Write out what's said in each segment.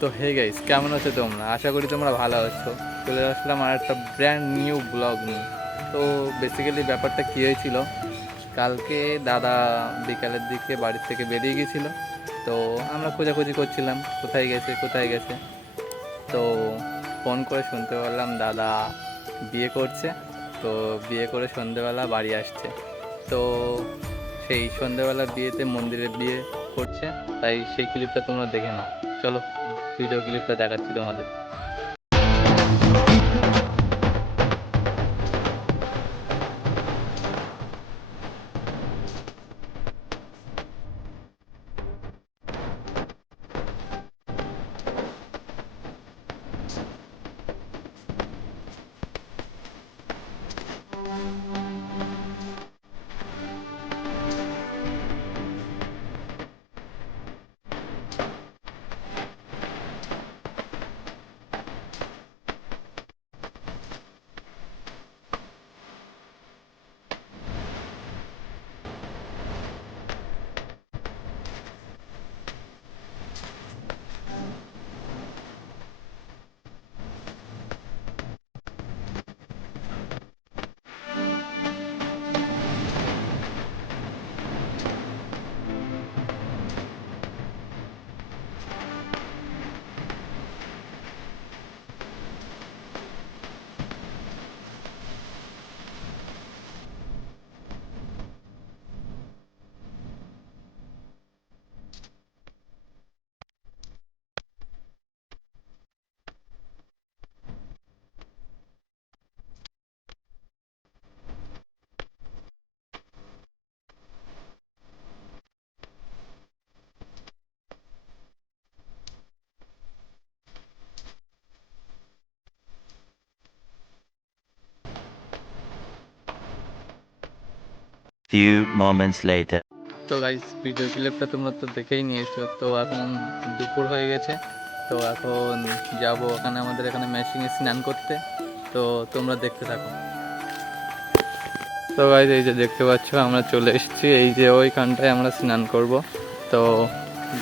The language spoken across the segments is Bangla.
তো হে গাইস, কেমন আছো তোমরা? আশা করি তোমরা ভালো আছো। চলে আসলাম আর একটা ব্র্যান্ড নিউ ব্লগ নিয়ে। তো বেসিক্যালি ব্যাপারটা কী হয়েছিল, কালকে দাদা বিকালের দিকে বাড়ির থেকে বেরিয়ে গেছিলো। তো আমরা খোঁজাখুঁজি করছিলাম কোথায় গেছে কোথায় গেছে। তো ফোন করে শুনতে পারলাম দাদা বিয়ে করছে। তো বিয়ে করে সন্ধেবেলা বাড়ি আসছে। তো সেই সন্ধেবেলা বিয়েতে মন্দিরে বিয়ে করছে, তাই সেই ক্লিপটা তোমরা দেখে নাও। চলো, ভিডিও ক্লিপটা দেখাচ্ছি তোমাদের। Few moments later. তো গাইস, ভিডিও ক্লিপটা তোমরা তো দেখেই নিয়েছো। তো এখন দুপুর হয়ে গেছে। তো এখন যাব ওখানে, আমাদের এখানে মেশিনে স্নান করতে। তো তোমরা দেখতে থাকো। তো গাইস, এই যে দেখতে পাচ্ছ আমরা চলে এসেছি, এই যে ওইখানটায় আমরা স্নান করব। তো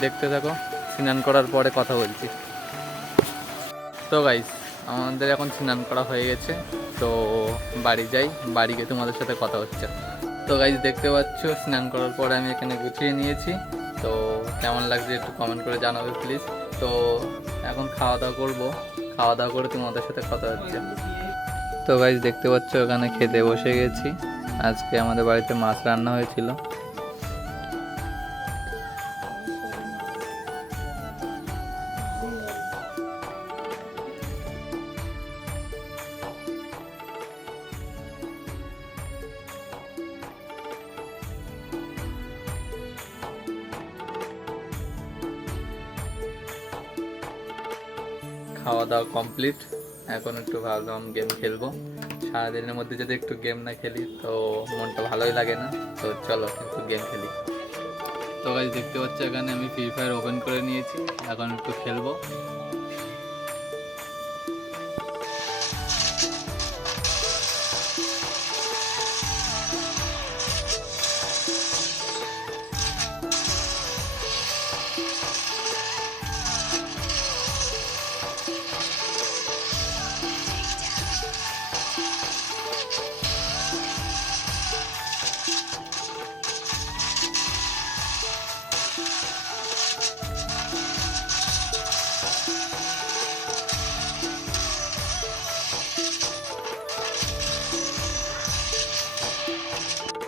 দেখতে থাকো, স্নান করার পরে কথা বলছি। তো গাইস, আমাদের এখন স্নান করা হয়ে গেছে। তো বাড়ি যাই, বাড়ি গিয়ে তোমাদের সাথে কথা হচ্ছে। তো গাইস, দেখতে পাচ্ছ স্নান করার পরে আমি এখানে গুছিয়ে নিয়েছি। তো কেমন লাগছে একটু কমেন্ট করে জানাবে প্লিজ। তো এখন খাওয়া দাওয়া করবো, খাওয়া দাওয়া করে তোমাদের সাথে কথা হচ্ছে। তো গাইস, দেখতে পাচ্ছ এখানে খেতে বসে গেছি। আজকে আমাদের বাড়িতে মাছ রান্না হয়েছিল। খাওয়া দাওয়া কমপ্লিট। এখন একটু ভাবলাম গেম খেলবো। সারাদিনের মধ্যে যদি একটু গেম না খেলি তো মনটা ভালোই লাগে না। তো চলো একটু গেম খেলি। তো গাইস, দেখতে পাচ্ছ এখানে আমি ফ্রি ফায়ার ওপেন করে নিয়েছি, এখন একটু খেলবো।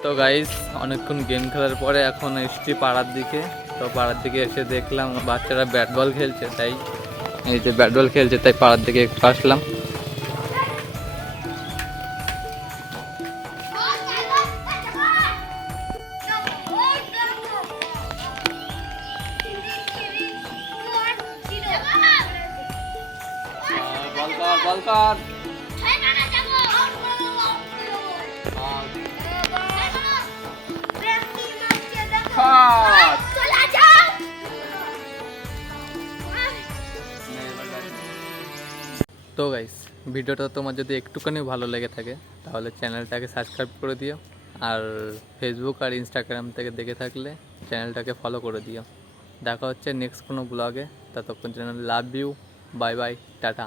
তো গাইস, অনেকক্ষণ গেম খেলার পরে এখন এসছি পাড়ার দিকে। তো পাড়ার দিকে এসে দেখলাম বাচ্চারা ব্যাট বল খেলছে, তাই এই যে ব্যাট বল খেলছে, তাই পাড়ার দিকে একটু আসলাম। বল কর, বল কর। তো গাইস, ভিডিওটা তোমার যদি একটুখানি ভালো লেগে থাকে তাহলে চ্যানেলটাকে সাবস্ক্রাইব করে দিও। আর ফেসবুক আর ইনস্টাগ্রাম থেকে দেখে থাকলে চ্যানেলটাকে ফলো করে দিও। দেখা হচ্ছে নেক্সট কোনো ব্লগে। ততক্ষণ জন্য love you, bye bye, tata.